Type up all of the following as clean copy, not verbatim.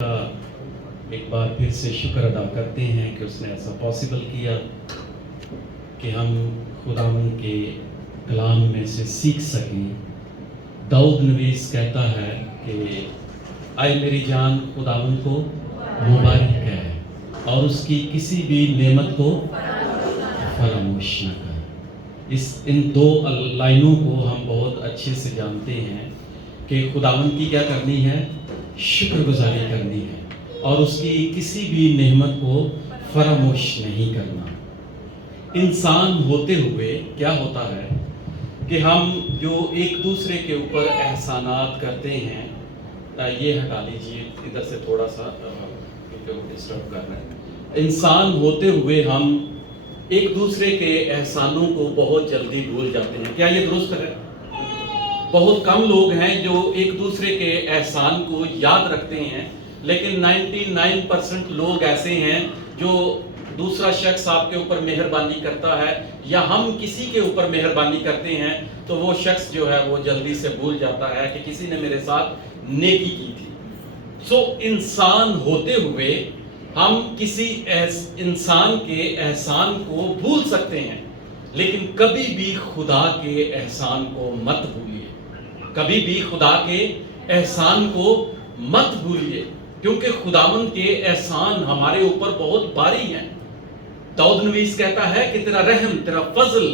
کا ایک بار پھر سے شکر ادا کرتے ہیں کہ اس نے ایسا پاسبل کیا کہ ہم خداوند کے کلام میں سے سیکھ سکیں۔ داؤد نویس کہتا ہے کہ اے میری جان خداوند کو مبارک ہے اور اس کی کسی بھی نعمت کو فراموش نہ کر۔ ان دو لائنوں کو ہم بہت اچھے سے جانتے ہیں کہ خداوند کی کیا کرنی ہے؟ شکر گزاری کرنی ہے اور اس کی کسی بھی نعمت کو فراموش نہیں کرنا۔ انسان ہوتے ہوئے کیا ہوتا ہے کہ ہم جو ایک دوسرے کے اوپر احسانات کرتے ہیں، یہ ہٹا لیجیے ادھر سے تھوڑا سا کیونکہ وہ ڈسٹرب کر رہے ہیں۔ انسان ہوتے ہوئے ہم ایک دوسرے کے احسانوں کو بہت جلدی بھول جاتے ہیں۔ کیا یہ درست ہے؟ بہت کم لوگ ہیں جو ایک دوسرے کے احسان کو یاد رکھتے ہیں، لیکن 99% لوگ ایسے ہیں جو دوسرا شخص آپ کے اوپر مہربانی کرتا ہے یا ہم کسی کے اوپر مہربانی کرتے ہیں تو وہ شخص جو ہے وہ جلدی سے بھول جاتا ہے کہ کسی نے میرے ساتھ نیکی کی تھی۔ انسان ہوتے ہوئے ہم کسی انسان کے احسان کو بھول سکتے ہیں، لیکن کبھی بھی خدا کے احسان کو مت بھولیے۔ کبھی بھی خدا کے احسان کو مت بھولیے، کیونکہ خداوند کے احسان ہمارے اوپر بہت بھاری ہیں۔ داؤد نویس کہتا ہے کہ تیرا رحم، تیرا فضل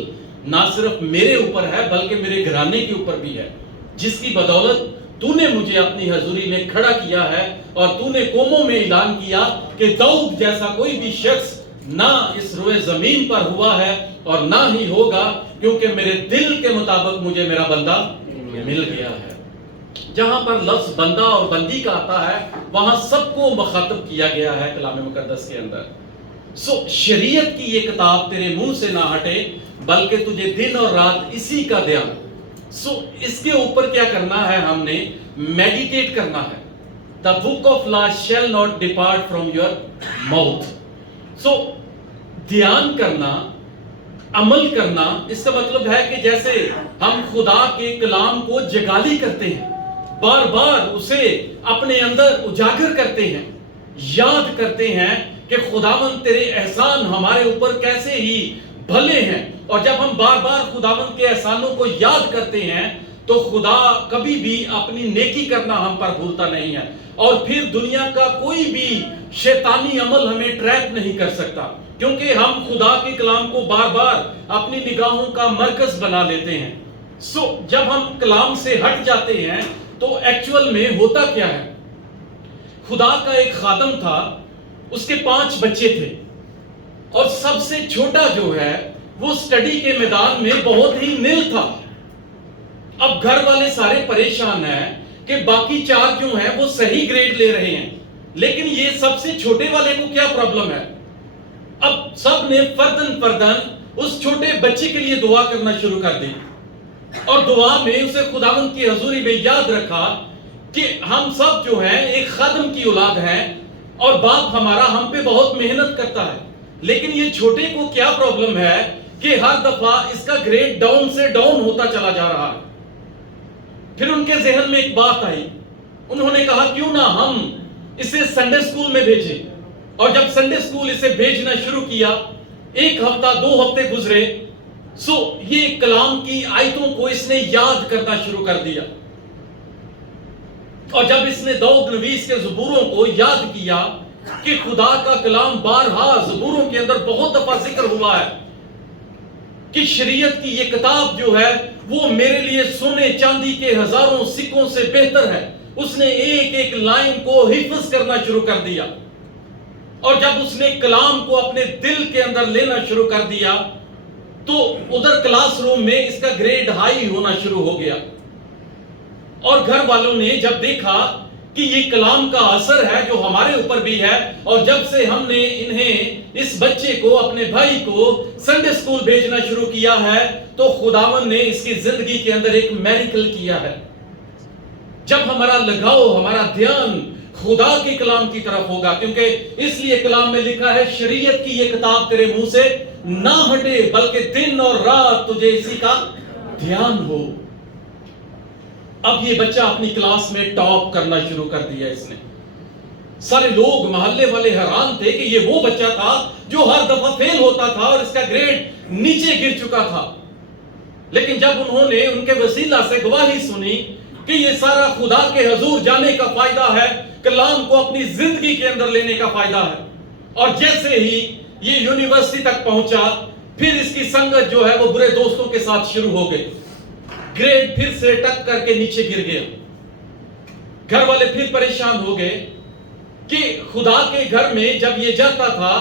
نہ صرف میرے اوپر ہے بلکہ میرے گھرانے کے اوپر بھی ہے، جس کی بدولت تو نے مجھے اپنی حضوری میں کھڑا کیا ہے اور تو نے قوموں میں اعلان کیا کہ داؤد جیسا کوئی بھی شخص نہ اس روئے زمین پر ہوا ہے اور نہ ہی ہوگا، کیونکہ میرے دل کے مطابق مجھے میرا بندہ مل گیا ہے۔ جہاں پر لفظ بندہ اور بندی کا آتا ہے وہاں سب کو مخاطب کیا گیا ہے کلام مقدس کے اندر۔ شریعت کی یہ کتاب تیرے منہ سے نہ ہٹے بلکہ تجھے دن اور رات اسی کا دھیان۔ اس کے اوپر کیا کرنا ہے؟ ہم نے میڈیٹیٹ کرنا ہے۔ The book of law shall not depart from your mouth۔ دھیان کرنا، عمل کرنا، اس کا مطلب ہے کہ جیسے ہم خدا کے کلام کو جگالی کرتے ہیں، بار بار اسے اپنے اندر اجاگر کرتے ہیں، یاد کرتے ہیں کہ خداوند تیرے احسان ہمارے اوپر کیسے ہی بھلے ہیں، اور جب ہم بار بار خداوند کے احسانوں کو یاد کرتے ہیں تو خدا کبھی بھی اپنی نیکی کرنا ہم پر بھولتا نہیں ہے، اور پھر دنیا کا کوئی بھی شیطانی عمل ہمیں ٹریپ نہیں کر سکتا، کیونکہ ہم خدا کے کلام کو بار بار اپنی نگاہوں کا مرکز بنا لیتے ہیں۔ جب ہم کلام سے ہٹ جاتے ہیں تو ایکچول میں ہوتا کیا ہے؟ خدا کا ایک خادم تھا، اس کے 5 بچے تھے، اور سب سے چھوٹا جو ہے وہ سٹڈی کے میدان میں بہت ہی نل تھا۔ اب گھر والے سارے پریشان ہیں کہ باقی 4 جو ہیں وہ صحیح گریڈ لے رہے ہیں، لیکن یہ سب سے چھوٹے والے کو کیا پرابلم ہے؟ اب سب نے فردن اس چھوٹے بچے کے لیے دعا کرنا شروع کر دی، اور دعا میں اسے خداوند کی حضوری میں یاد رکھا کہ ہم سب جو ہیں ایک خادم کی اولاد ہیں اور باپ ہمارا ہم پہ بہت محنت کرتا ہے، لیکن یہ چھوٹے کو کیا پرابلم ہے کہ ہر دفعہ اس کا گریڈ ڈاؤن سے ڈاؤن ہوتا چلا جا رہا ہے۔ پھر ان کے ذہن میں ایک بات آئی، انہوں نے کہا کیوں نہ ہم اسے سنڈے اسکول میں بھیجیں، اور جب سنڈے اسکول اسے بھیجنا شروع کیا، 1 ہفتہ 2 ہفتے گزرے، یہ کلام کی آیتوں کو اس نے یاد کرنا شروع کر دیا، اور جب اس نے داؤد نویس کے زبوروں کو یاد کیا کہ خدا کا کلام بارہا زبوروں کے اندر بہت دفعہ ذکر ہوا ہے کہ شریعت کی یہ کتاب جو ہے وہ میرے لیے سونے چاندی کے ہزاروں سکوں سے بہتر ہے، اس نے ایک ایک لائن کو حفظ کرنا شروع کر دیا، اور جب اس نے کلام کو اپنے دل کے اندر لینا شروع کر دیا تو ادھر کلاس روم میں اس کا گریڈ ہائی ہونا شروع ہو گیا، اور گھر والوں نے جب دیکھا کہ یہ کلام کا اثر ہے جو ہمارے اوپر بھی ہے، اور جب سے ہم نے اس بچے کو، اپنے بھائی کو سنڈے اسکول بھیجنا شروع کیا ہے تو خداوند نے اس کی زندگی کے اندر ایک میریکل کیا ہے۔ جب ہمارا لگاؤ، ہمارا دھیان خدا کے کلام کی طرف ہوگا، کیونکہ اس لیے کلام میں لکھا ہے شریعت کی یہ کتاب تیرے منہ سے نہ ہٹے بلکہ دن اور رات تجھے اسی کا دھیان ہو۔ اب یہ بچہ اپنی کلاس میں ٹاپ کرنا شروع کر دیا اس نے، سارے لوگ محلے والے حیران تھے کہ یہ وہ بچہ تھا جو ہر دفعہ فیل ہوتا تھا اور اس کا گریڈ نیچے گر چکا تھا. لیکن جب انہوں نے ان کے وسیلہ سے گواہی سنی کہ یہ سارا خدا کے حضور جانے کا فائدہ ہے, کلام کو اپنی زندگی کے اندر لینے کا فائدہ ہے, اور جیسے ہی یہ یونیورسٹی تک پہنچا پھر اس کی سنگت جو ہے وہ برے دوستوں کے ساتھ شروع ہو گئی. گریڈ پھر سے ٹک کر کے نیچے گر گیا. گھر والے پھر پریشان ہو گئے کہ خدا کے گھر میں جب یہ جاتا تھا,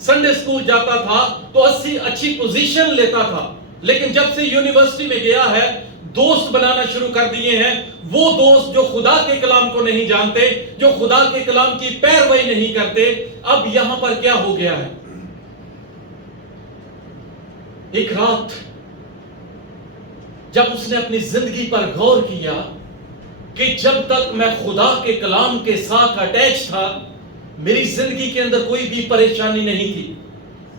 سنڈے سکول جاتا تھا تو اچھی پوزیشن لیتا تھا, لیکن جب سے یونیورسٹی میں گیا ہے دوست بنانا شروع کر دیے ہیں, وہ دوست جو خدا کے کلام کو نہیں جانتے, جو خدا کے کلام کی پیروی نہیں کرتے. اب یہاں پر کیا ہو گیا ہے؟ ایک رات جب اس نے اپنی زندگی پر غور کیا کہ جب تک میں خدا کے کلام کے ساتھ اٹیچ تھا میری زندگی کے اندر کوئی بھی پریشانی نہیں تھی.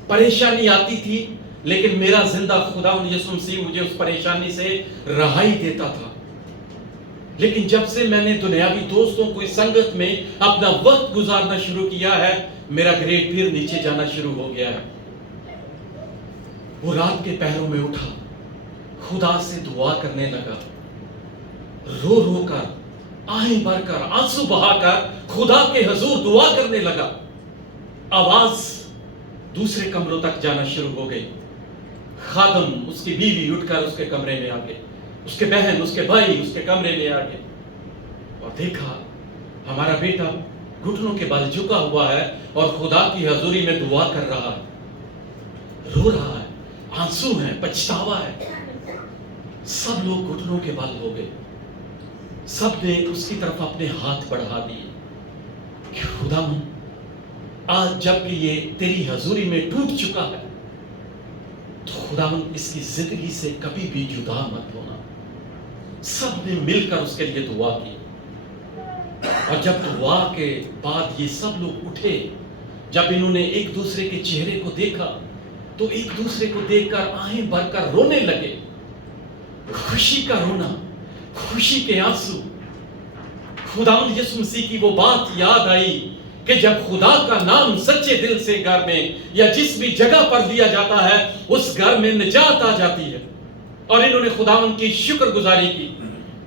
پریشانی آتی تھی لیکن میرا زندہ خدا یسوع مسیح مجھے اس پریشانی سے رہائی دیتا تھا. لیکن جب سے میں نے دنیاوی دوستوں کو اس سنگت میں اپنا وقت گزارنا شروع کیا ہے میرا گریڈ پھر نیچے جانا شروع ہو گیا ہے. وہ رات کے پہروں میں اٹھا, خدا سے دعا کرنے لگا, رو رو کر, آہیں بھر کر, آنسو بہا کر خدا کے حضور دعا کرنے لگا. آواز دوسرے کمروں تک جانا شروع ہو گئی. خادم, اس کی بیوی اٹھ کر اس کے کمرے میں آ گئے, اس کے بہن, اس کے بھائی اس کے کمرے میں آ گئے اور دیکھا ہمارا بیٹا گھٹنوں کے بل جھکا ہوا ہے اور خدا کی حضوری میں دعا کر رہا ہے, رو رہا ہے, آنسو ہے, پچھتاوا ہے. سب لوگ گھٹنوں کے بل ہو گئے, سب نے اس کی طرف اپنے ہاتھ بڑھا دیے کہ خدا آج جب کہ یہ تیری حضوری میں ٹوٹ چکا ہے تو خداوند اس کی زندگی سے کبھی بھی جدا مت ہونا. سب نے مل کر اس کے لیے دعا کی اور جب دعا کے بعد یہ سب لوگ اٹھے, جب انہوں نے ایک دوسرے کے چہرے کو دیکھا تو ایک دوسرے کو دیکھ کر آہیں بھر کر رونے لگے. خوشی کا رونا, خوشی کے آنسو. خداوند یسوع مسیح کی وہ بات یاد آئی کہ جب خدا کا نام سچے دل سے گھر میں یا جس بھی جگہ پر لیا جاتا ہے اس گھر میں نجات آ جاتی ہے. اور انہوں نے خداوند کی شکر گزاری کی.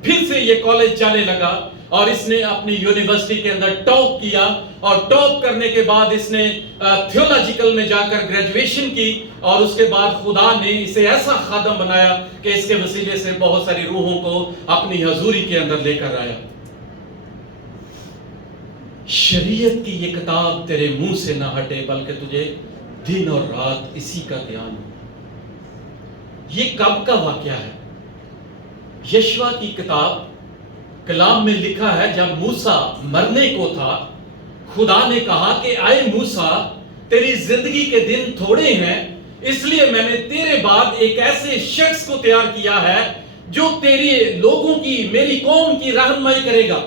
پھر سے یہ کالج جانے لگا اور اس نے اپنی یونیورسٹی کے اندر ٹاپ کیا اور ٹاپ کرنے کے بعد اس نے تھیولوجیکل میں جا کر گریجویشن کی اور اس کے بعد خدا نے اسے ایسا خادم بنایا کہ اس کے وسیلے سے بہت ساری روحوں کو اپنی حضوری کے اندر لے کر آیا. شریعت کی یہ کتاب تیرے منہ سے نہ ہٹے بلکہ تجھے دن اور رات اسی کا دھیان ہو. یہ کب کا واقعہ ہے؟ یشوع کی کتاب کلام میں لکھا ہے جب موسیٰ مرنے کو تھا خدا نے کہا کہ اے موسیٰ تیری زندگی کے دن تھوڑے ہیں, اس لیے میں نے تیرے بعد ایک ایسے شخص کو تیار کیا ہے جو تیری لوگوں کی, میری قوم کی رہنمائی کرے گا.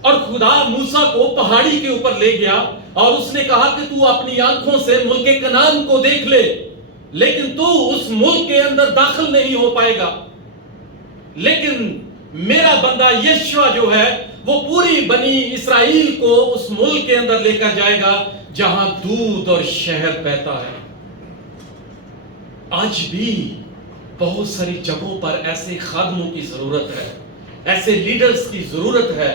اور خدا موسیٰ کو پہاڑی کے اوپر لے گیا اور اس نے کہا کہ تو اپنی آنکھوں سے ملک کنعان کو دیکھ لے, لیکن تو اس ملک کے اندر داخل نہیں ہو پائے گا. لیکن میرا بندہ یشوع جو ہے وہ پوری بنی اسرائیل کو اس ملک کے اندر لے کر جائے گا جہاں دودھ اور شہد بہتا ہے. آج بھی بہت ساری جگہوں پر ایسے خادموں کی ضرورت ہے, ایسے لیڈرز کی ضرورت ہے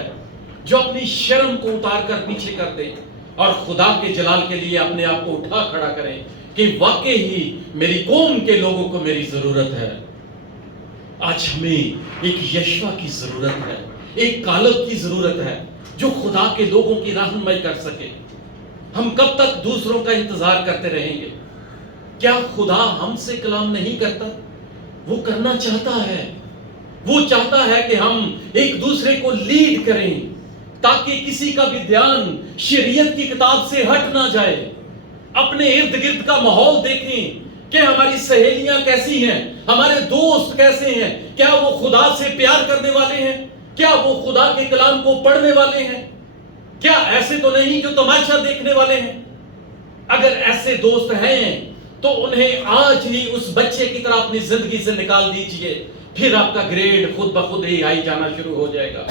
جو اپنی شرم کو اتار کر پیچھے کر دیں اور خدا کے جلال کے لیے اپنے آپ کو اٹھا کھڑا کریں کہ واقعی ہی میری قوم کے لوگوں کو میری ضرورت ہے. آج ہمیں ایک یشوع کی ضرورت ہے, ایک کالب کی ضرورت ہے جو خدا کے لوگوں کی رہنمائی کر سکے. ہم کب تک دوسروں کا انتظار کرتے رہیں گے؟ کیا خدا ہم سے کلام نہیں کرتا؟ وہ کرنا چاہتا ہے. وہ چاہتا ہے کہ ہم ایک دوسرے کو لیڈ کریں تاکہ کسی کا بھی دھیان شریعت کی کتاب سے ہٹ نہ جائے. اپنے ارد گرد کا ماحول دیکھیں کہ ہماری سہیلیاں کیسی ہیں, ہمارے دوست کیسے ہیں, کیا وہ خدا سے پیار کرنے والے ہیں, کیا وہ خدا کے کلام کو پڑھنے والے ہیں, کیا ایسے تو نہیں جو تماشا دیکھنے والے ہیں. اگر ایسے دوست ہیں تو انہیں آج ہی اس بچے کی طرح اپنی زندگی سے نکال دیجئے پھر آپ کا گریڈ خود بخود ہی آئی جانا شروع ہو جائے گا،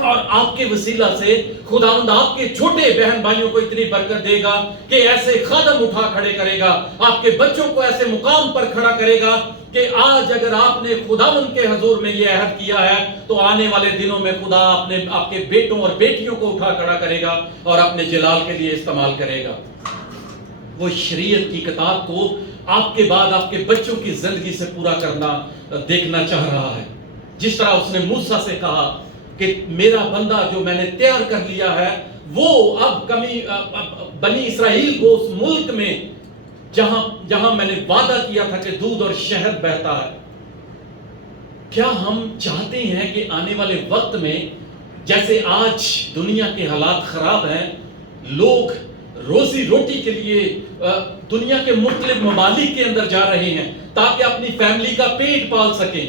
اور آپ کے وسیلہ سے خداوند آپ کے چھوٹے بہن بھائیوں کو اتنی برکت دے گا کہ ایسے خادم اٹھا کھڑے کرے گا، آپ کے بچوں کو ایسے مقام پر کھڑا کرے گا کہ آج اگر آپ نے خداوند کے حضور میں یہ عہد کیا ہے تو آنے والے دنوں میں خدا آپ کے بیٹوں اور بیٹیوں کو اٹھا کھڑا کرے گا اور اپنے جلال کے لیے استعمال کرے گا۔ وہ شریعت کی کتاب کو آپ کے بعد آپ کے بچوں کی زندگی سے پورا کرنا دیکھنا چاہ رہا ہے، جس طرح اس نے موسیٰ سے کہا کہ میرا بندہ جو میں نے تیار کر لیا ہے وہ اب بنی اسرائیل کو اس ملک میں جہاں میں نے وعدہ کیا تھا کہ دودھ اور شہد بہتا ہے۔ کیا ہم چاہتے ہیں کہ آنے والے وقت میں جیسے آج دنیا کے حالات خراب ہیں، لوگ روزی روٹی کے لیے دنیا کے مختلف ممالک کے اندر جا رہے ہیں تاکہ اپنی فیملی کا پیٹ پال سکیں،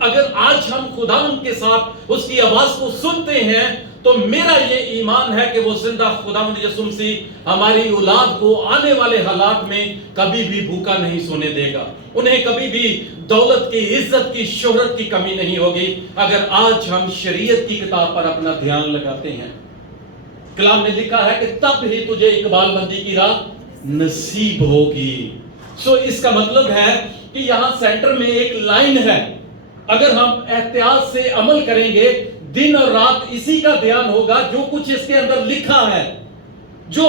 اگر آج ہم خداوند کے ساتھ اس کی آواز کو سنتے ہیں تو میرا یہ ایمان ہے کہ وہ زندہ خداوند یسوع مسیح ہماری اولاد کو آنے والے حالات میں کبھی بھی بھوکا نہیں سونے دے گا، انہیں کبھی بھی دولت کی، عزت کی، شہرت کی کمی نہیں ہوگی اگر آج ہم شریعت کی کتاب پر اپنا دھیان لگاتے ہیں۔ کلام میں لکھا ہے کہ تب ہی تجھے اقبال مندی کی راہ نصیب ہوگی۔ اس کا مطلب ہے کہ یہاں سینٹر میں ایک لائن ہے، اگر ہم احتیاط سے عمل کریں گے دن اور رات اسی کا دھیان ہوگا، جو کچھ اس کے اندر لکھا ہے، جو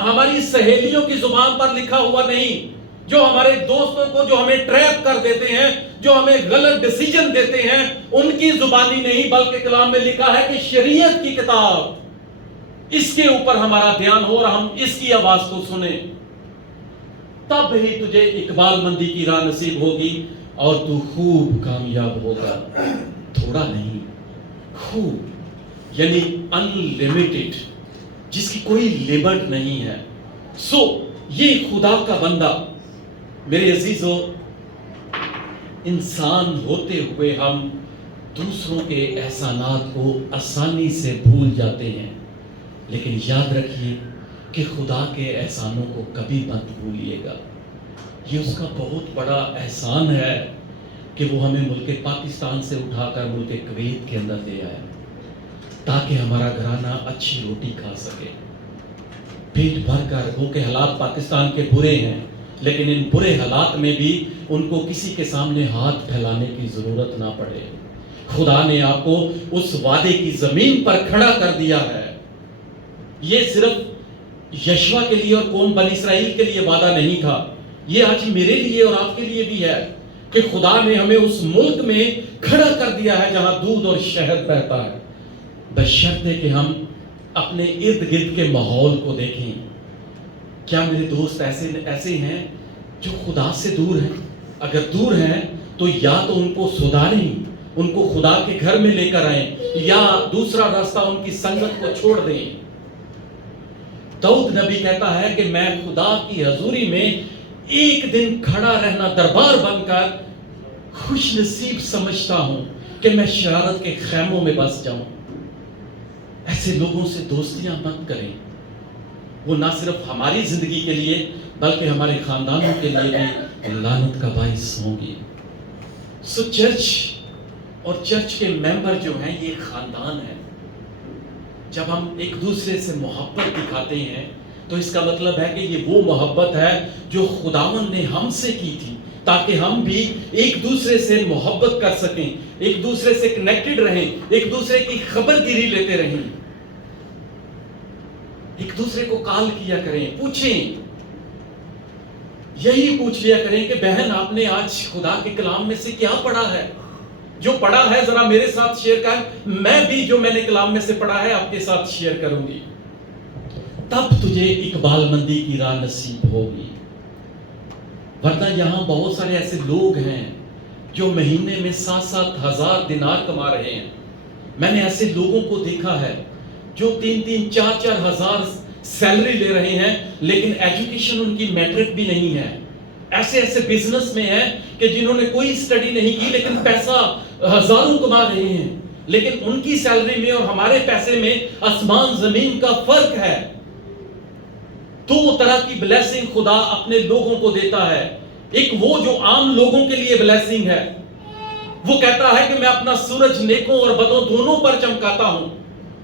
ہماری سہیلیوں کی زبان پر لکھا ہوا نہیں، جو ہمارے دوستوں کو جو ہمیں ٹریپ کر دیتے ہیں، جو ہمیں غلط ڈیسیجن دیتے ہیں، ان کی زبانی نہیں بلکہ کلام میں لکھا ہے کہ شریعت کی کتاب، اس کے اوپر ہمارا دھیان ہو اور ہم اس کی آواز کو سنیں، تب ہی تجھے اقبال مندی کی راہ نصیب ہوگی اور تو خوب کامیاب ہوگا۔ تھوڑا نہیں، خوب، یعنی انلیمیٹڈ، جس کی کوئی لیمٹ نہیں ہے۔ یہ خدا کا بندہ، میرے عزیزو، انسان ہوتے ہوئے ہم دوسروں کے احسانات کو آسانی سے بھول جاتے ہیں، لیکن یاد رکھیے کہ خدا کے احسانوں کو کبھی مت بھولیے گا۔ یہ اس کا بہت بڑا احسان ہے کہ وہ ہمیں ملک پاکستان سے اٹھا کر ملک کویت کے اندر لے آیا تاکہ ہمارا گھرانہ اچھی روٹی کھا سکے، پیٹ بھر کر۔ وہ کہ حالات پاکستان کے برے ہیں، لیکن ان برے حالات میں بھی ان کو کسی کے سامنے ہاتھ پھیلانے کی ضرورت نہ پڑے۔ خدا نے آپ کو اس وعدے کی زمین پر کھڑا کر دیا ہے۔ یہ صرف یشوع کے لیے اور قوم بنی اسرائیل کے لیے وعدہ نہیں تھا، یہ آج میرے لیے اور آپ کے لیے بھی ہے کہ خدا نے ہمیں اس ملک میں کھڑا کر دیا ہے جہاں دودھ اور شہد بہتا ہے، بشرطے کہ ہم اپنے ارد گرد کے ماحول کو دیکھیں۔ کیا میرے دوست ایسے ہیں جو خدا سے دور ہیں؟ اگر دور ہیں تو یا تو ان کو سدھاریں، ان کو خدا کے گھر میں لے کر آئیں، یا دوسرا راستہ ان کی سنگت کو چھوڑ دیں۔ داؤد نبی کہتا ہے کہ میں خدا کی حضوری میں ایک دن کھڑا رہنا دربار بن کر خوش نصیب سمجھتا ہوں کہ میں شرارت کے خیموں میں بس جاؤں۔ ایسے لوگوں سے دوستیاں مت کریں، وہ نہ صرف ہماری زندگی کے لیے بلکہ ہمارے خاندانوں کے لیے بھی لعنت کا باعث ہوں گی۔ چرچ اور چرچ کے ممبر جو ہیں یہ خاندان ہے۔ جب ہم ایک دوسرے سے محبت دکھاتے ہیں تو اس کا مطلب ہے کہ یہ وہ محبت ہے جو خداوند نے ہم سے کی تھی تاکہ ہم بھی ایک دوسرے سے محبت کر سکیں، ایک دوسرے سے کنیکٹڈ رہیں، ایک دوسرے کی خبر گیری لیتے رہیں، ایک دوسرے کو کال کیا کریں، پوچھیں، یہی پوچھ لیا کریں کہ بہن آپ نے آج خدا کے کلام میں سے کیا پڑھا ہے؟ جو پڑھا ہے ذرا میرے ساتھ شیئر کریں، میں بھی جو میں نے کلام میں سے پڑھا ہے آپ کے ساتھ شیئر کروں گی، تب تجھے اقبال مندی کی راہ نصیب ہوگی۔ ورنہ یہاں بہت سارے ایسے لوگ ہیں جو مہینے میں 7-7 ہزار دینار کما رہے ہیں۔ میں نے ایسے لوگوں کو دیکھا ہے جو 3-3, 4-4 ہزار سیلری لے رہے ہیں لیکن ایجوکیشن ان کی میٹرک بھی نہیں ہے۔ ایسے بزنس میں ہیں کہ جنہوں نے کوئی اسٹڈی نہیں کی لیکن پیسہ ہزاروں کما رہے ہیں، لیکن ان کی سیلری میں اور ہمارے پیسے میں آسمان زمین کا فرق ہے۔ دو طرح کی بلیسنگ خدا اپنے لوگوں کو دیتا ہے، ایک وہ جو عام لوگوں کے لیے بلیسنگ ہے، وہ کہتا ہے کہ میں اپنا سورج نیکوں اور بدوں دونوں پر چمکاتا ہوں،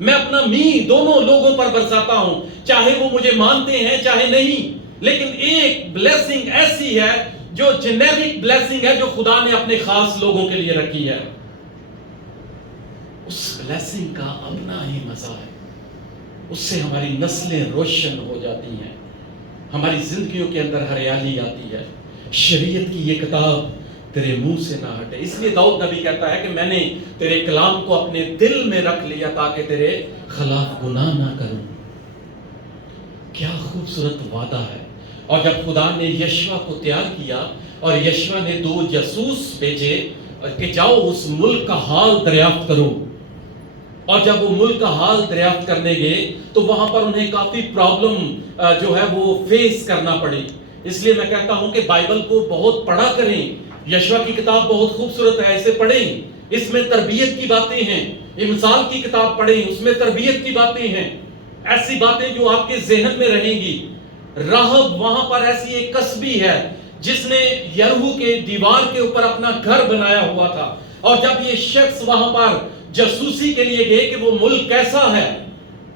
میں اپنا می دونوں لوگوں پر برساتا ہوں، چاہے وہ مجھے مانتے ہیں چاہے نہیں۔ لیکن ایک بلیسنگ ایسی ہے جو جنیرک بلیسنگ ہے، جو خدا نے اپنے خاص لوگوں کے لیے رکھی ہے۔ اس بلیسنگ کا اپنا ہی مزہ ہے، اس سے ہماری نسلیں روشن ہو جاتی ہیں، ہماری زندگیوں کے اندر ہریالی آتی ہے۔ شریعت کی یہ کتاب تیرے منہ سے نہ ہٹے، اس لیے داؤد نبی کہتا ہے کہ میں نے تیرے کلام کو اپنے دل میں رکھ لیا تاکہ تیرے خلاف گناہ نہ کروں۔ کیا خوبصورت وعدہ ہے۔ اور جب خدا نے یشوع کو تیار کیا اور یشوع نے 2 جاسوس بھیجے کہ جاؤ اس ملک کا حال دریافت کرو، اور جب وہ ملک کا حال دریافت کرنے گئے تو وہاں پر انہیں کافی پرابلم جو ہے وہ فیس کرنا پڑی۔ اس لیے میں کہتا ہوں کہ بائبل کو بہت پڑھا کریں، یشوع کی کتاب بہت خوبصورت ہے، اسے پڑھیں، اس میں تربیت کی باتیں ہیں۔ امثال کی کتاب پڑھیں، اس میں تربیت کی باتیں ہیں، ایسی باتیں جو آپ کے ذہن میں رہیں گی۔ راہب وہاں پر ایسی ایک کسبی ہے جس نے یریحو کے دیوار کے اوپر اپنا گھر بنایا ہوا تھا، اور جب یہ شخص وہاں پر جاسوسی کے لیے گئے کہ وہ ملک کیسا ہے،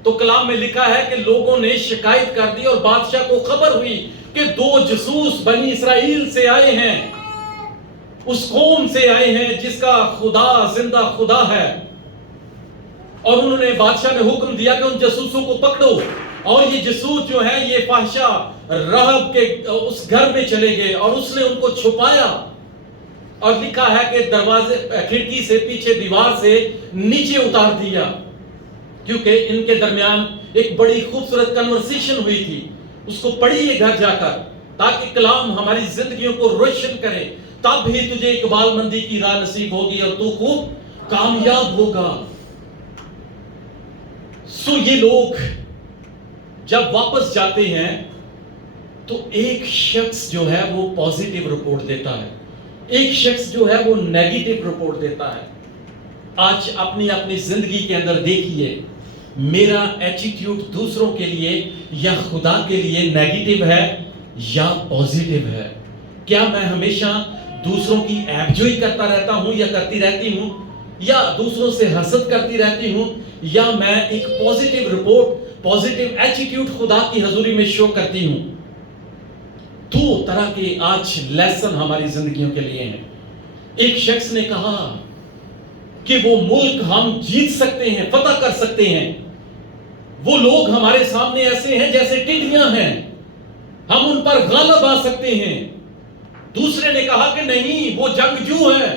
تو کلام میں لکھا ہے کہ لوگوں نے شکایت کر دی اور بادشاہ کو خبر ہوئی کہ 2 جاسوس بنی اسرائیل سے آئے ہیں، اس قوم سے آئے ہیں جس کا خدا زندہ خدا ہے۔ اور انہوں نے بادشاہ نے حکم دیا کہ ان جاسوسوں کو پکڑو، اور یہ جاسوس جو ہیں یہ فحشہ راہب کے اس گھر میں چلے گئے اور اس نے ان کو چھپایا، اور لکھا ہے کہ دروازے کھڑکی سے پیچھے دیوار سے نیچے اتار دیا، کیونکہ ان کے درمیان ایک بڑی خوبصورت کنورسیشن ہوئی تھی۔ اس کو پڑھیے گھر جا کر تاکہ کلام ہماری زندگیوں کو روشن کرے، تب ہی تجھے اقبال مندی کی راہ نصیب ہوگی اور تو خوب کامیاب ہوگا۔ سو یہ لوگ جب واپس جاتے ہیں تو ایک شخص جو ہے وہ پازیٹیو رپورٹ دیتا ہے، ایک شخص جو ہے وہ نیگیٹو رپورٹ دیتا ہے۔ آج اپنی اپنی زندگی کے اندر دیکھیے، میرا ایٹیٹیوڈ دوسروں کے لیے یا خدا کے لیے نیگیٹو ہے یا پازیٹیو ہے؟ کیا میں ہمیشہ دوسروں کی عیب جوئی کرتا رہتا ہوں یا کرتی رہتی ہوں، یا دوسروں سے حسد کرتی رہتی ہوں، یا میں ایک پازیٹیو رپورٹ، پازیٹیو ایٹیٹیوڈ خدا کی حضوری میں شو کرتی ہوں؟ 2 طرح کے آج لیسن ہماری زندگیوں کے لیے ہیں۔ ایک شخص نے کہا کہ وہ ملک ہم جیت سکتے ہیں، فتح کر سکتے ہیں، وہ لوگ ہمارے سامنے ایسے ہیں جیسے ٹڈیاں ہیں، ہم ان پر غالب آ سکتے ہیں۔ دوسرے نے کہا کہ نہیں، وہ جنگجو ہیں،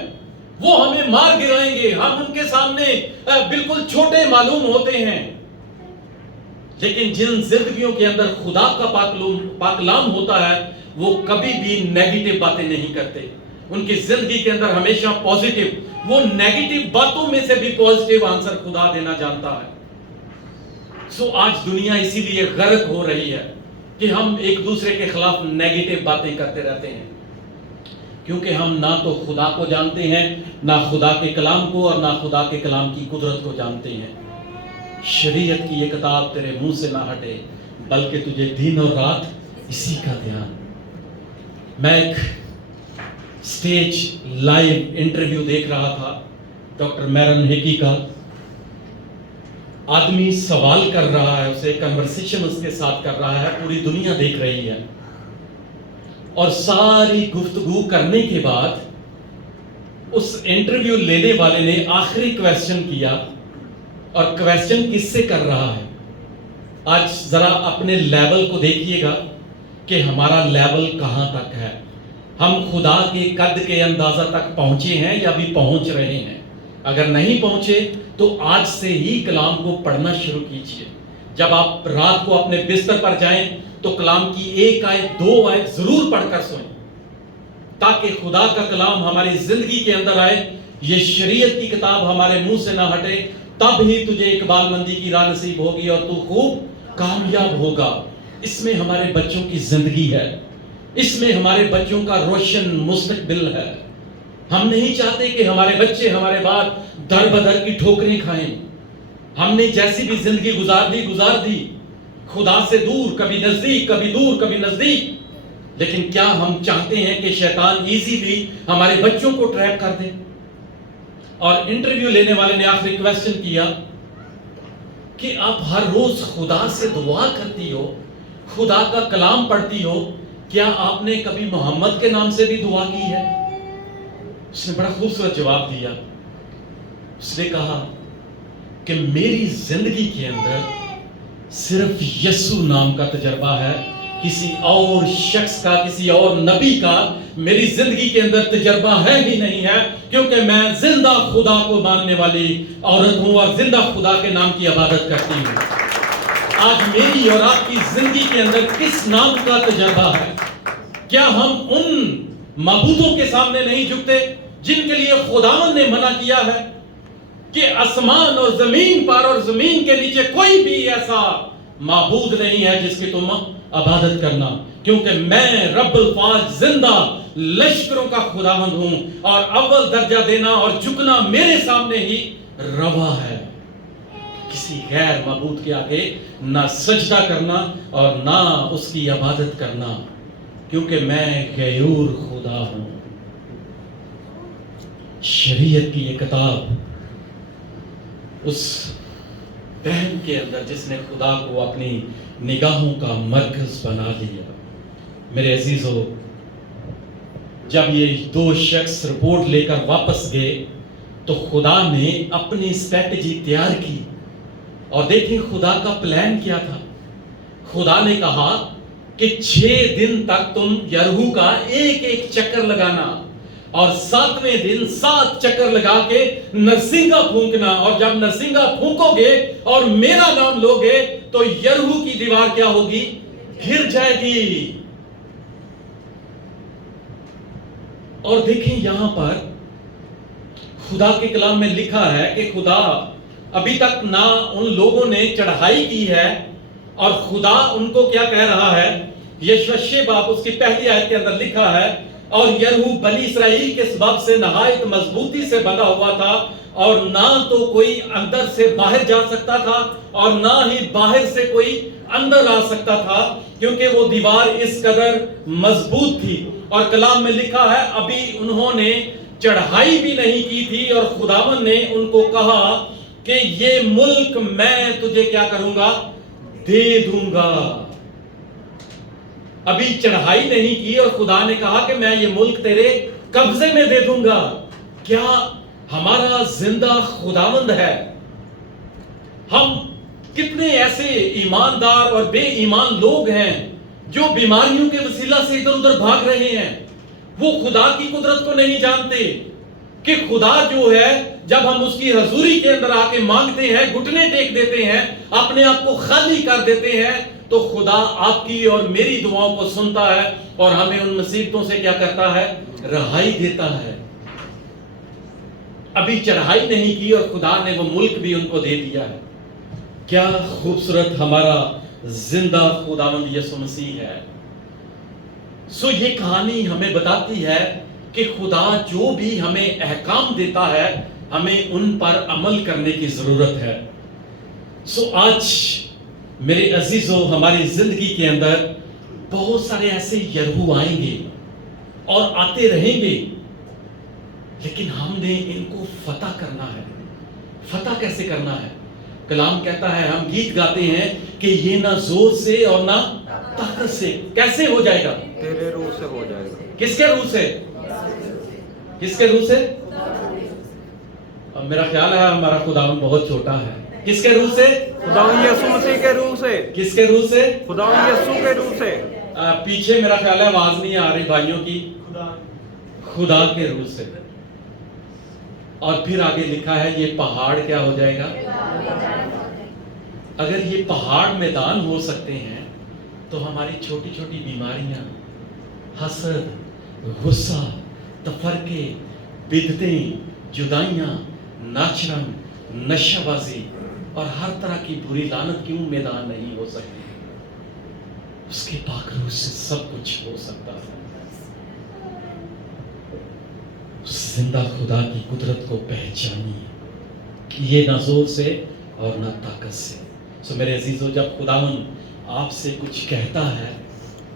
وہ ہمیں مار گرائیں گے، ہم ان کے سامنے بالکل چھوٹے معلوم ہوتے ہیں۔ لیکن جن زندگیوں کے اندر خدا کا پاکلام ہوتا ہے وہ کبھی بھی نیگیٹو باتیں نہیں کرتے، ان کی زندگی کے اندر ہمیشہ پازیٹیو، وہ نیگیٹو باتوں میں سے بھی پازیٹیو آنسر خدا دینا جانتا ہے۔ سو آج دنیا اسی لیے غرق ہو رہی ہے کہ ہم ایک دوسرے کے خلاف نیگیٹو باتیں کرتے رہتے ہیں، کیونکہ ہم نہ تو خدا کو جانتے ہیں، نہ خدا کے کلام کو، اور نہ خدا کے کلام کی قدرت کو جانتے ہیں۔ شریعت کی یہ کتاب تیرے منہ سے نہ ہٹے، بلکہ تجھے دن اور رات اسی کا دھیان۔ میں ایک سٹیج لائیو انٹرویو دیکھ رہا تھا ڈاکٹر میرن ہیکی کا۔ آدمی سوال کر رہا ہے، اسے کنورسیشن اس کے ساتھ کر رہا ہے، پوری دنیا دیکھ رہی ہے، اور ساری گفتگو کرنے کے بعد اس انٹرویو لینے والے نے آخری کویسچن کیا، اور کویسچن کس سے کر رہا ہے؟ آج ذرا اپنے لیول کو دیکھیے گا کہ ہمارا لیول کہاں تک ہے، ہم خدا کے قد کے اندازہ تک پہنچے ہیں یا بھی پہنچ رہے ہیں؟ اگر نہیں پہنچے تو آج سے ہی کلام کو پڑھنا شروع کیجئے۔ جب آپ رات کو اپنے بستر پر جائیں تو کلام کی 1 آیت 2 آیت ضرور پڑھ کر سوئیں، تاکہ خدا کا کلام ہماری زندگی کے اندر آئے، یہ شریعت کی کتاب ہمارے منہ سے نہ ہٹے، تب ہی تجھے اقبال مندی کی راہ نصیب ہوگی اور تو خوب کامیاب ہوگا۔ اس میں ہمارے بچوں کی زندگی ہے، اس میں ہمارے بچوں کا روشن مستقبل ہے۔ ہم نہیں چاہتے کہ ہمارے بچے ہمارے بعد در بدر کی ٹھوکریں کھائیں۔ ہم نے جیسی بھی زندگی گزار دی، خدا سے دور، کبھی نزدیک، کبھی دور، کبھی نزدیک، لیکن کیا ہم چاہتے ہیں کہ شیطان ایزیلی ہمارے بچوں کو ٹریپ کر دے؟ اور انٹرویو لینے والے نے آخری کویسچن کیا کہ آپ ہر روز خدا سے دعا کرتی ہو، خدا کا کلام پڑھتی ہو، کیا آپ نے کبھی محمد کے نام سے بھی دعا کی ہے؟ اس نے بڑا خوبصورت جواب دیا. اس نے کہا کہ میری زندگی کے اندر صرف یسوع نام کا تجربہ ہے، کسی اور شخص کا، کسی اور نبی کا میری زندگی کے اندر تجربہ ہے ہی نہیں ہے، کیونکہ میں زندہ خدا کو ماننے والی عورت ہوں اور زندہ خدا کے نام کی عبادت کرتی ہوں. آج میری اور آپ کی زندگی کے اندر کس نام کا تجربہ ہے؟ کیا ہم ان معبودوں کے سامنے نہیں جھکتے جن کے لیے خداوند نے منع کیا ہے کہ آسمان اور زمین پر اور زمین کے نیچے کوئی بھی ایسا معبود نہیں ہے جس کی تم عبادت کرنا، کیونکہ میں رب الفاظ زندہ لشکروں کا خداوند ہوں اور اول درجہ دینا اور جھکنا میرے سامنے ہی روا ہے. کسی غیر معبود کے آگے نہ سجدہ کرنا اور نہ اس کی عبادت کرنا، کیونکہ میں غیور خدا ہوں. شریعت کی یہ کتاب اس بہن کے اندر جس نے خدا کو اپنی نگاہوں کا مرکز بنا لیا. میرے عزیزو، جب یہ دو شخص رپورٹ لے کر واپس گئے تو خدا نے اپنی اسٹریٹجی تیار کی، اور دیکھیں خدا کا پلان کیا تھا. خدا نے کہا کہ 6 دن تک تم یرہو کا ایک ایک چکر لگانا، اور 7ویں دن 7 چکر لگا کے نرسنگا پھونکنا، اور جب نرسنگا پھونکو گے اور میرا نام لوگے تو یرہو کی دیوار کیا ہوگی؟ گر جائے گی. اور دیکھیں یہاں پر خدا کے کلام میں لکھا ہے کہ خدا ابھی تک نہ ان لوگوں نے چڑھائی کی ہے، اور خدا ان کو کیا کہہ رہا ہے؟ یشوع باب اس کی پہلی آیت کے اندر لکھا ہے، اور یرہو بنی اسرائیل کے سبب سے نہایت مضبوطی سے بندھا ہوا تھا، اور نہ تو کوئی اندر سے باہر جا سکتا تھا اور نہ ہی باہر سے کوئی اندر آ سکتا تھا، کیونکہ وہ دیوار اس قدر مضبوط تھی. اور کلام میں لکھا ہے ابھی انہوں نے چڑھائی بھی نہیں کی تھی، اور خداوند نے ان کو کہا کہ یہ ملک میں تجھے کیا کروں گا؟ دے دوں گا. ابھی چڑھائی نہیں کی اور خدا نے کہا کہ میں یہ ملک تیرے قبضے میں دے دوں گا. کیا ہمارا زندہ خداوند ہے؟ ہم کتنے ایسے ایماندار اور بے ایمان لوگ ہیں جو بیماریوں کے وسیلہ سے ادھر ادھر بھاگ رہے ہیں. وہ خدا کی قدرت کو نہیں جانتے کہ خدا جو ہے جب ہم اس کی حضوری کے اندر آ کے مانگتے ہیں، گھٹنے ٹیک دیتے ہیں، اپنے آپ کو خالی کر دیتے ہیں، تو خدا آپ کی اور میری دعاؤں کو سنتا ہے اور ہمیں ان مصیبتوں سے کیا کرتا ہے؟ رہائی دیتا ہے. ابھی چڑھائی نہیں کی اور خدا نے وہ ملک بھی ان کو دے دیا ہے. کیا خوبصورت ہمارا زندہ خداوند یسوع مسیح ہے. یہ کہانی ہمیں بتاتی ہے کہ خدا جو بھی ہمیں احکام دیتا ہے ہمیں ان پر عمل کرنے کی ضرورت ہے. آج میرے عزیزو، ہماری زندگی کے اندر بہت سارے ایسے یرہو آئیں گے اور آتے رہیں گے، لیکن ہم نے ان کو فتح کرنا ہے. فتح کیسے کرنا ہے؟ کلام کہتا ہے، ہم گیت گاتے ہیں کہ یہ نہ زور سے اور نہ طاقت سے. کیسے ہو جائے گا؟ تیرے روح سے ہو جائے گا. کس کے روح سے؟ کس کے روح سے؟ اب میرا خیال ہے ہمارا خداوند بہت چھوٹا ہے. کس کے روح سے؟ خداوند یسوع مسیح کے روح سے. کس کے روح سے؟ خداوند یسوع کے روح سے. پیچھے میرا خیال ہے آواز نہیں آ رہی بھائیوں کی. خدا کے روح سے. اور پھر آگے لکھا ہے یہ پہاڑ کیا ہو جائے گا؟ اگر یہ پہاڑ میدان ہو سکتے ہیں تو ہماری چھوٹی چھوٹی بیماریاں، حسد، غصہ، تفرقے، بدعتیں، جدائیاں، ناچرن، نشہ بازی اور ہر طرح کی بری لعنت کیوں میدان نہیں ہو سکتی؟ اس کے پاک روح سے سب کچھ ہو سکتا ہے. زندہ خدا کی قدرت کو پہچانیے، یہ نہ زور سے اور نہ طاقت سے. میرے عزیزو، جب خداوند آپ سے کچھ کہتا ہے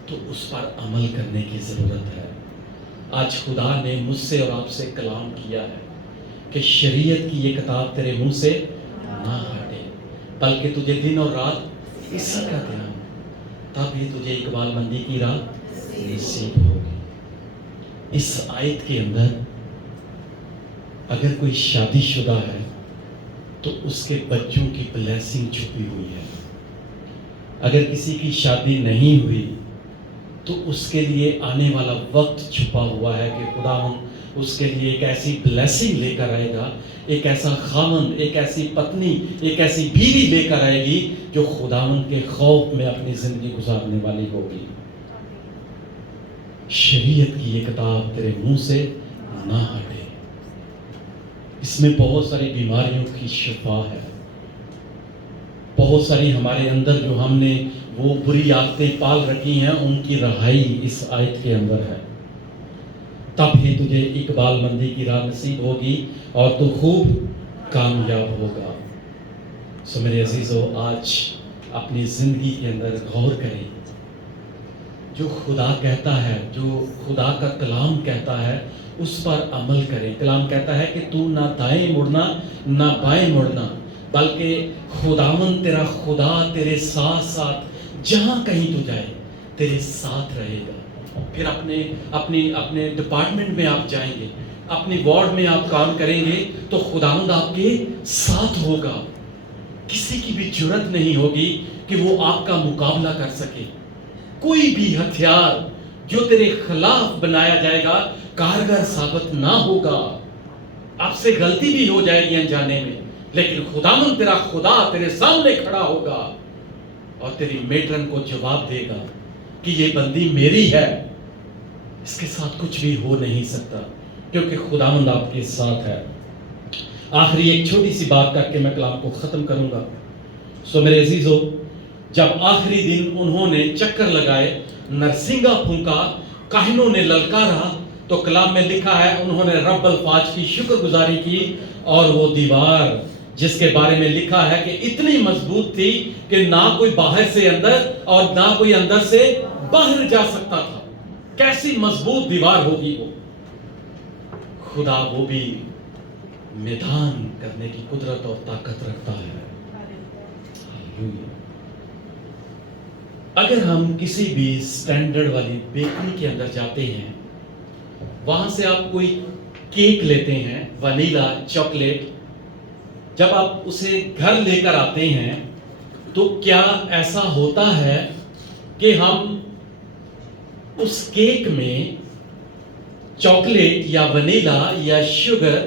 تو اس پر عمل کرنے کی ضرورت ہے. آج خدا نے مجھ سے اور آپ سے کلام کیا ہے کہ شریعت کی یہ کتاب تیرے منہ سے نہ ہٹے بلکہ تجھے دن اور رات اسی کا دھیان ہو، تب ہی تجھے اقبال مندی کی راہ نصیب ہوگی۔ اس آیت کے اندر اگر کوئی شادی شدہ ہے تو اس کے بچوں کی بلیسنگ چھپی ہوئی ہے، اگر کسی کی شادی نہیں ہوئی تو اس کے لیے آنے والا وقت چھپا ہوا ہے کہ خداوند اس کے لیے ایک ایسی بلیسنگ لے کر آئے گا، ایک ایسا خاوند، ایک ایسی پتنی، ایک ایسی بیوی لے کر آئے گی جو خداوند کے خوف میں اپنی زندگی گزارنے والی ہوگی۔ شریعت کی یہ کتاب تیرے منہ سے نہ ہٹے، اس میں بہت ساری بیماریوں کی شفا ہے، بہت ساری ہمارے اندر جو ہم نے وہ بری عادتیں پال رکھی ہیں ان کی رہائی اس آیت کے اندر ہے، تب ہی تجھے اقبال مندی کی راہ نصیب ہوگی اور تو خوب کامیاب ہوگا۔ سو میرے عزیزو، آج اپنی زندگی کے اندر غور کریں، جو خدا کہتا ہے، جو خدا کا کلام کہتا ہے اس پر عمل کریں۔ کلام کہتا ہے کہ تو نہ دائیں مڑنا نہ بائیں مڑنا، بلکہ خداوند تیرا خدا تیرے ساتھ ساتھ جہاں کہیں تو جائے تیرے ساتھ رہے گا۔ پھر اپنے ڈپارٹمنٹ میں آپ جائیں گے، اپنی وارڈ میں آپ کام کریں گے تو خداوند آپ کے ساتھ ہوگا، کسی کی بھی جرت نہیں ہوگی کہ وہ آپ کا مقابلہ کر سکے۔ کوئی بھی ہتھیار جو تیرے خلاف بنایا جائے گا کارگر ثابت نہ ہوگا۔ آپ سے غلطی بھی ہو جائے گی انجانے میں، لیکن خداوند تیرا خدا تیرے سامنے کھڑا ہوگا اور تیری میٹرن کو جواب دے گا کہ یہ بندی میری ہے، اس کے ساتھ کچھ بھی ہو نہیں سکتا کیونکہ خداوند آپ کے ساتھ ہے۔ آخری ایک چھوٹی سی بات کر کے میں کلام کو ختم کروں گا۔ سو میرے عزیزو، جب آخری دن انہوں نے چکر لگائے، نرسنگا پھونکا، کاہنوں نے للکارا، تو کلام میں لکھا ہے انہوں نے رب الفاظ کی شکر گزاری کی، اور وہ دیوار جس کے بارے میں لکھا ہے کہ اتنی مضبوط تھی کہ نہ کوئی باہر سے اندر اور نہ کوئی اندر سے باہر جا سکتا تھا، کیسی مضبوط دیوار ہوگی وہ۔ خدا وہ بھی میدان کرنے کی قدرت اور طاقت رکھتا ہے۔ ہاللویا۔ اگر ہم کسی بھی سٹینڈرڈ والی بیکری کے اندر جاتے ہیں، وہاں سے آپ کوئی کیک لیتے ہیں، ونیلا چاکلیٹ، جب آپ اسے گھر لے کر آتے ہیں تو کیا ایسا ہوتا ہے کہ ہم اس کیک میں چاکلیٹ یا ونیلا یا شوگر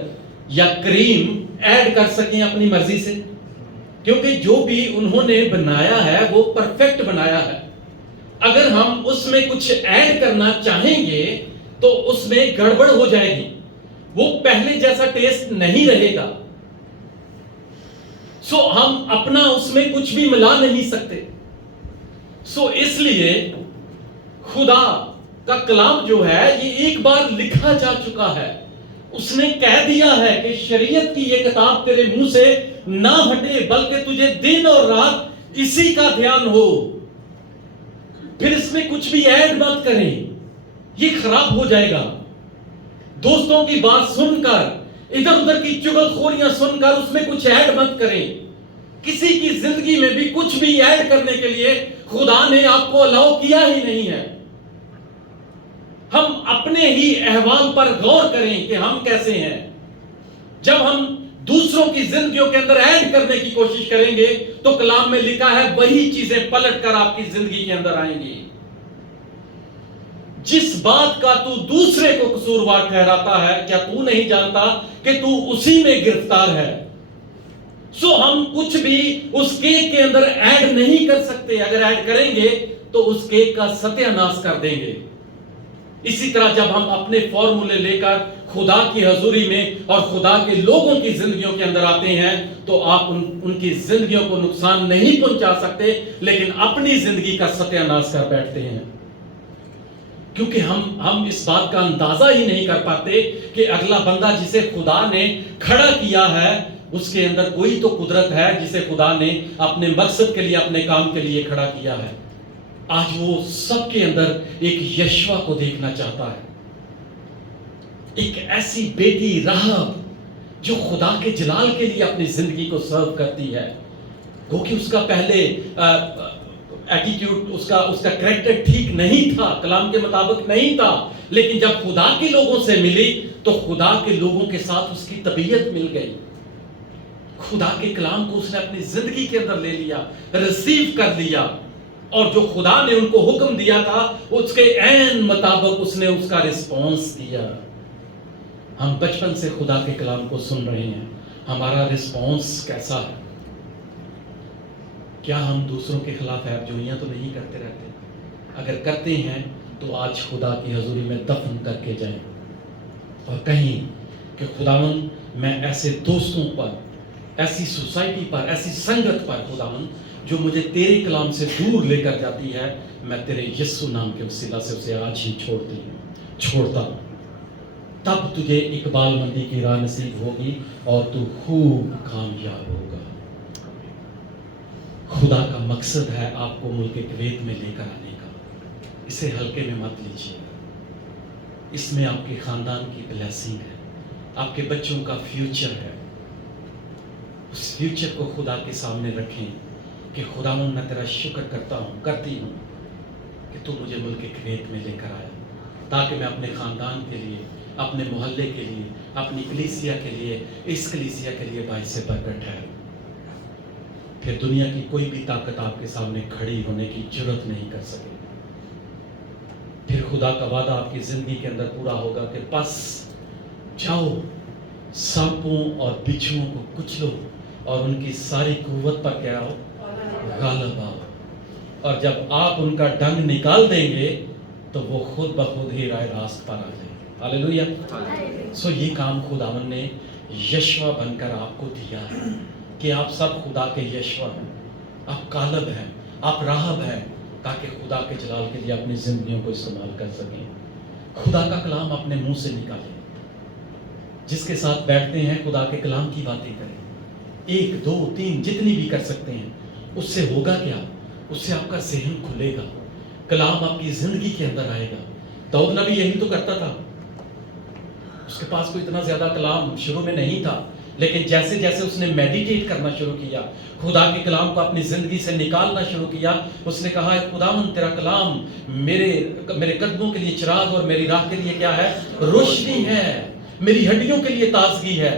یا کریم ایڈ کر سکیں اپنی مرضی سے؟ کیونکہ جو بھی انہوں نے بنایا ہے وہ پرفیکٹ بنایا ہے۔ اگر ہم اس میں کچھ ایڈ کرنا چاہیں گے تو اس میں گڑبڑ ہو جائے گی، وہ پہلے جیسا ٹیسٹ نہیں رہے گا۔ سو ہم اپنا اس میں کچھ بھی ملا نہیں سکتے۔ سو اس لیے خدا کا کلام جو ہے یہ ایک بار لکھا جا چکا ہے، اس نے کہہ دیا ہے کہ شریعت کی یہ کتاب تیرے منہ سے نہ ہٹے بلکہ تجھے دن اور رات اسی کا دھیان ہو۔ پھر اس میں کچھ بھی ایڈ مت کریں، یہ خراب ہو جائے گا۔ دوستوں کی بات سن کر، ادھر ادھر کی چغل خوریاں سن کر اس میں کچھ ایڈ مت کریں۔ کسی کی زندگی میں بھی کچھ بھی ایڈ کرنے کے لیے خدا نے آپ کو الاؤ کیا ہی نہیں ہے۔ ہم اپنے ہی احوال پر غور کریں کہ ہم کیسے ہیں۔ جب ہم دوسروں کی زندگیوں کے اندر ایڈ کرنے کی کوشش کریں گے تو کلام میں لکھا ہے وہی چیزیں پلٹ کر آپ کی زندگی کے اندر آئیں گی۔ جس بات کا تو دوسرے کو قصوروار ٹھہراتا ہے، کیا تو نہیں جانتا کہ تو اسی میں گرفتار ہے؟ سو ہم کچھ بھی اس کیک کے اندر ایڈ نہیں کر سکتے۔ اگر ایڈ کریں گے تو اس کیک کا ستیہ ناش کر دیں گے۔ اسی طرح جب ہم اپنے فارمولے لے کر خدا کی حضوری میں اور خدا کے لوگوں کی زندگیوں کے اندر آتے ہیں تو آپ ان کی زندگیوں کو نقصان نہیں پہنچا سکتے، لیکن اپنی زندگی کا ستیہ ناش کر بیٹھتے ہیں، کیونکہ ہم اس بات کا اندازہ ہی نہیں کر پاتے کہ اگلا بندہ جسے خدا نے کھڑا کیا ہے اس کے اندر کوئی تو قدرت ہے جسے خدا نے اپنے مقصد کے لیے، اپنے کام کے لیے کھڑا کیا ہے۔ آج وہ سب کے اندر ایک یشوع کو دیکھنا چاہتا ہے، ایک ایسی بیٹی راہب جو خدا کے جلال کے لیے اپنی زندگی کو سرو کرتی ہے. گو کہ اس کا پہلے ایٹیٹیوڈ، اس کا کریکٹر ٹھیک نہیں تھا، کلام کے مطابق نہیں تھا، لیکن جب خدا کے لوگوں سے ملی تو خدا کے لوگوں کے ساتھ اس کی طبیعت مل گئی. خدا کے کلام کو اس نے اپنی زندگی کے اندر لے لیا، ریسیو کر لیا، اور جو خدا نے ان کو حکم دیا تھا اس کے عین مطابق اس نے اس کا رسپانس دیا. ہم بچپن سے خدا کے کلام کو سن رہے ہیں، ہمارا رسپانس کیسا ہے؟ کیا ہم دوسروں کے خلاف عیب جوئیاں تو نہیں کرتے رہتے؟ اگر کرتے ہیں تو آج خدا کی حضوری میں دفن کر کے جائیں اور کہیں کہ خداوند میں ایسے دوستوں پر، ایسی سوسائٹی پر، ایسی سنگت پر خداوند جو مجھے تیرے کلام سے دور لے کر جاتی ہے، میں تیرے یسوع نام کے وسیلہ سے اسے آج ہی چھوڑتا ہوں. تب تجھے اقبال مندی کی راہ نصیب ہوگی اور تو خوب کامیاب ہوگا. خدا کا مقصد ہے آپ کو ملک کویت میں لے کر آنے کا. اسے ہلکے میں مت لیجیے گا. اس میں آپ کے خاندان کی بلیسنگ ہے، آپ کے بچوں کا فیوچر ہے. اس فیوچر کو خدا کے سامنے رکھیں کہ خداوند میں تیرا شکر کرتی ہوں کہ تو مجھے ملک کویت میں لے کر آیا، تاکہ میں اپنے خاندان کے لیے، اپنے محلے کے لیے، اپنی کلیسیا کے لیے، اس کلیسیا کے لیے باعث برکت ٹھہروں. پھر دنیا کی کوئی بھی طاقت آپ کے سامنے کھڑی ہونے کی جرات نہیں کر سکے. پھر خدا کا وعدہ آپ کی زندگی کے اندر پورا ہوگا کہ بس جاؤ، سانپوں اور بچھوؤں کو کچلو اور ان کی ساری قوت پر کیا ہو، غالب آؤ. اور جب آپ ان کا ڈنگ نکال دیں گے تو وہ خود بخود ہی راہ راست پر آ جائیں گے. ہاللیلویا. سو یہ کام خداوند نے یشوع بن کر آپ کو دیا ہے کہ آپ سب خدا کے یشوع ہیں، آپ کالب ہیں، آپ راہب ہیں، تاکہ خدا کے جلال کے لیے اپنی زندگیوں کو استعمال کر سکیں. خدا کا کلام اپنے منہ سے نکالیں. جس کے ساتھ بیٹھتے ہیں خدا کے کلام کی باتیں کریں. 1 2 3 جتنی بھی کر سکتے ہیں. اس سے ہوگا کیا؟ اس سے آپ کا ذہن کھلے گا، کلام آپ کی زندگی کے اندر آئے گا. داؤد نبی یہی تو کرتا تھا. اس کے پاس کوئی اتنا زیادہ کلام شروع میں نہیں تھا، لیکن جیسے جیسے اس نے میڈیٹیٹ کرنا شروع کیا، خدا کے کلام کو اپنی زندگی سے نکالنا شروع کیا، اس نے کہا خداوند تیرا کلام میرے قدموں کے لیے چراغ اور میری راہ کے لیے کیا ہے؟ روشنی ہے، میری ہڈیوں کے لیے تازگی ہے.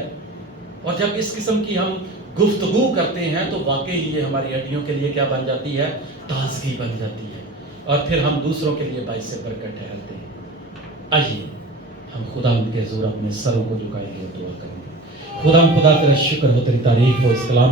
اور جب اس قسم کی ہم گفتگو کرتے ہیں تو واقعی یہ ہماری ہڈیوں کے لیے کیا بن جاتی ہے؟ تازگی بن جاتی ہے. اور پھر ہم دوسروں کے لیے باعث برکت ٹھہرتے ہیں. آئیے ہم خدا ان کے حضور اپنے سروں کو جھکائیں گے اور دعا کریں گے. خدا تیرا شکر ہو، تیری تعریف ہو اس کلام